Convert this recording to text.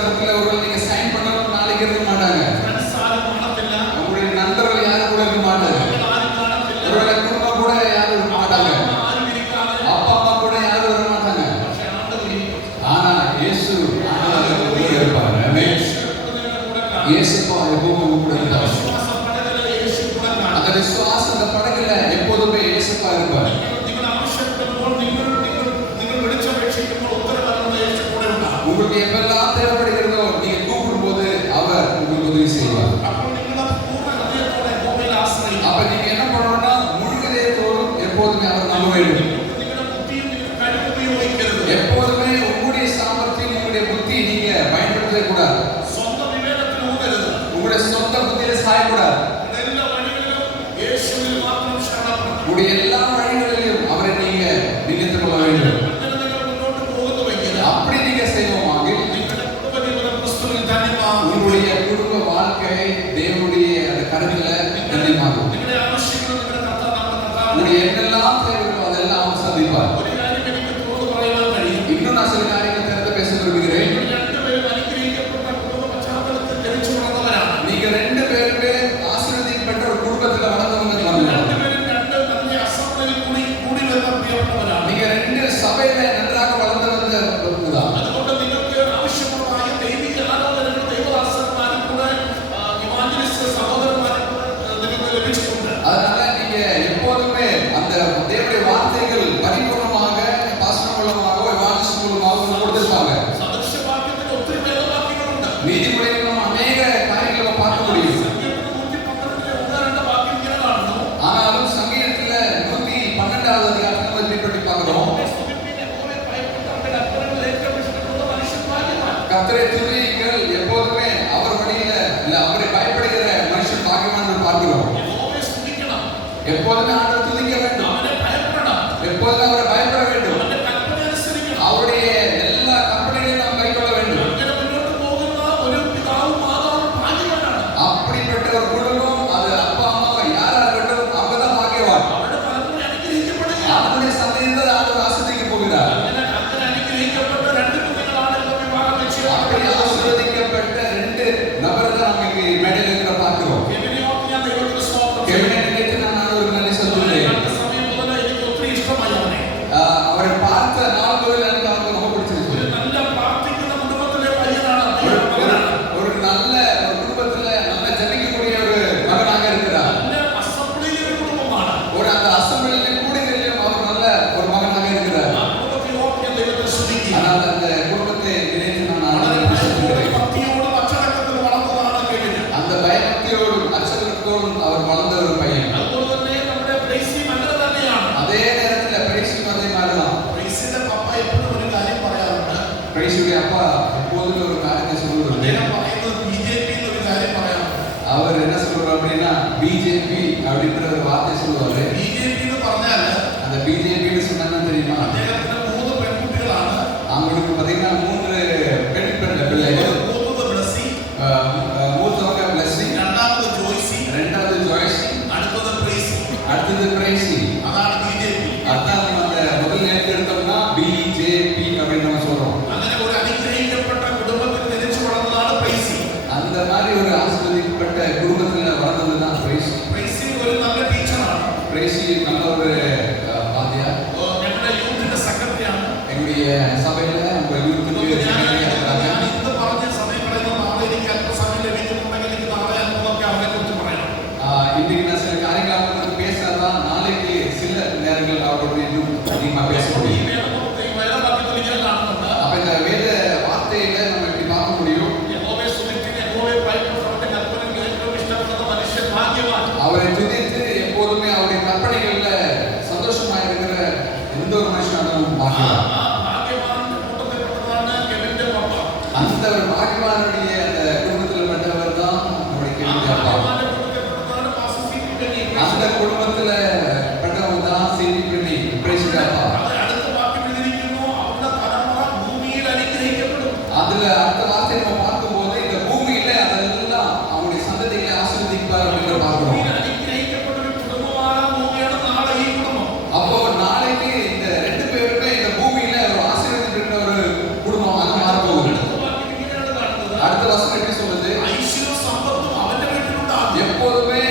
ஒருவேளை நீங்க சைன் பண்ணணும் நாளைக்கு இருக்க மாட்டாங்க. உங்களுடைய நண்பர்கள் யாரும் கூட இருக்க மாட்டாங்க. ஒருவேளை குடும்பம் கூட யாரும் இருக்க மாட்டாங்க. அப்பா அம்மா கூட யாரும் வர மாட்டாங்க. ஆனா இயேசு கூட இருப்பார். இயேசுப்பா எப்பவும் கூட இருப்பார். அந்த விசுவாசம் அந்த படகுல எப்போதுமே இயேசுப்பா இருப்பார். உங்களுக்கு எப்பெல்லாம் தேவைப்படுகிறதோ நீங்க கூப்பிடும் போது அவர் உங்களுக்கு உதவி செய்வார். அப்ப நீங்க என்ன பண்ணணும்னா முழு இதயத்தோடும் எப்போதுமே அவர் நம்ப வேண்டும். எப்போதுமே உங்களுடைய சாமர்த்தியம் உங்களுடைய புத்தி நீங்க பயன்படுத்தவே கூடாது. உங்களுடைய சொந்த புத்தியில சாயக்கூடாது. உங்களுடைய எல்லா வழிகளிலும் அவரை நீங்க நினைத்துக் கொள்ள வேண்டும். அப்படி நீங்க செய்வோமாக உங்களுடைய குடும்ப வாழ்க்கை தேவனுடைய அந்த கருவில கண்டிப்பாகும். உங்களுடைய என்னெல்லாம் தேவைகளோ அதெல்லாம் அவர் சந்திப்பார். இன்னும் நான் சில காரியங்களை திறந்து பேச விரும்புகிறேன். நீங்க ரெண்டு பேருமே ஆசீர்வதிக்கப்பட்ட ஒரு குடும்பத்துல வளர்ந்தவங்க. நீங்க ரெண்டு சபையில நன்றாக வளர்ந்து வந்தவங்கதான். அதனால நீங்க எப்போதுமே அந்த தேவனுடைய வார்த்தைகள் பரிபூர்ணமாக பாசனமுள்ளமாக வாசிக்கும் மூலமாக கொடுத்திருப்பாங்க. நீதிமொழிகளிலும் அநேக காரியங்களை பார்க்க முடியும். ஆனாலும் சங்கீதத்துல 112வது அதிகாரத்தை பற்றி பார்க்கிறோம். கர்த்தரை துதியுங்கள், எப்போதுமே அவர் வழியில இல்ல அவரை பயப்படுகிற மனுஷன் பாக்கியவான் என்று பார்க்கிறோம். எப்போதுமே அவரை துதிக்க வேண்டும். எப்போதுமே அவரை பயப்பட வேண்டும். அவருடைய எல்லா கற்பனைகளையும் நாம் கைக்கொள்ள வேண்டும். அப்படிப்பட்ட ஒரு குடும்பம் அது அப்பா அம்மா யாரா இருக்கட்டும் அவங்கதான் பாக்கியவான். அவருடைய சந்ததியினர் அவர் ஆசீர்வதிக்க போகிறார். அப்படி ஆசீர்வதிக்கப்பட்ட ரெண்டு நபர்கள் நமக்கு மேடையில் இருக்கிற பார்க்கிறோம். அவரை பார்த்த நாள் முதல் எனக்கு அவங்க ரொம்ப பிடிச்சிருக்கு. ஒரு நல்ல ஒரு குடும்பத்துல நல்ல ஜபிக்கக்கூடிய ஒரு மகனாக இருக்கிறார். ஒரு அந்த அசம்பிளியிலும் கூடுதலிலும் அவர் நல்ல ஒரு மகனாக இருக்கிறார். ஆனால் அந்த குடும்பத்தை நினைத்து நான் அந்த பயபக்தியோடும் அச்சத்தோடும் அவர் வளர்ந்த ஒரு பையன். அதே நேரத்தில் பிரைஸும் அதே மாதிரிதான். பிரைஸுடைய அப்பா எப்போதுமே ஒரு காரியத்தை சொல்லுவார். அவர் என்ன சொல்றாரு அப்படின்னா பிஜேபி அப்படின்ற ஒரு வார்த்தை சொல்லுவாரு. அந்த பிஜேபி சொன்னா தெரியுமா? அவங்களுக்கு பாத்தீங்கன்னா 3 பெண் பிள்ளைகள். மூத்தவங்க பிளஸிங், ரெண்டாவது ஜோய்சி, அடுத்தது பிரைசி. அதான் அந்த முதல் நேரத்தில் எடுத்தோம்னா பிஜேபி அப்படின்னு நம்ம சொல்றோம். அந்த மாதிரி ஒரு ஆசீர்வதிக்கப்பட்ட குடும்பத்தில் வளர்ந்ததுதான் பிரைசி. பிரைசி நல்ல ஒரு பாத்தியா. எங்களுடைய சபையில உங்க யூத்துக்கு இன்னைக்கு நான் சில காரியங்களை பேசாதான் நாளைக்கு சில நேரங்கள் அவருடைய அதிகமா பேச முடியும். அப்ப இந்த வேத வார்த்தையில நம்ம இப்படி பார்க்க முடியும். அவரை துதித்து எப்போதுமே அவருடைய கற்பனைகள்ல சந்தோஷமா இருக்கிற எந்த ஒரு மனுஷனாலும் பார்க்கலாம். அந்த ஒரு பாக்கியவானுடைய அந்த குடும்பத்தில் பட்டவர் தான் நம்முடைய கேள்வி அப்பா. அந்த குடும்பத்துல பட்டவங்க தான் செய்தி பண்ணி பிரேசிக்காப்பா. அதுல அடுத்த வார்த்தை நம்ம பார்க்கும்போது இந்த பூமியில அதெல்லாம் அவங்களுடைய சந்ததிகளை ஆசீர்வதிப்பார் அப்படின்னு பார்க்கிறோம். அப்போ நாளைக்கு இந்த ரெண்டு பேருமே இந்த பூமியில ஒரு ஆசீர்வதிக்கப்பட்ட ஒரு குடும்பமாக மாறப்போகுது. அடுத்த வசனம் எப்படி சொல்லுது? ஐஸ்வர்யம் சம்பத்தும் அவന്റെ வீட்டில் உண்டாகும். எப்போதுமே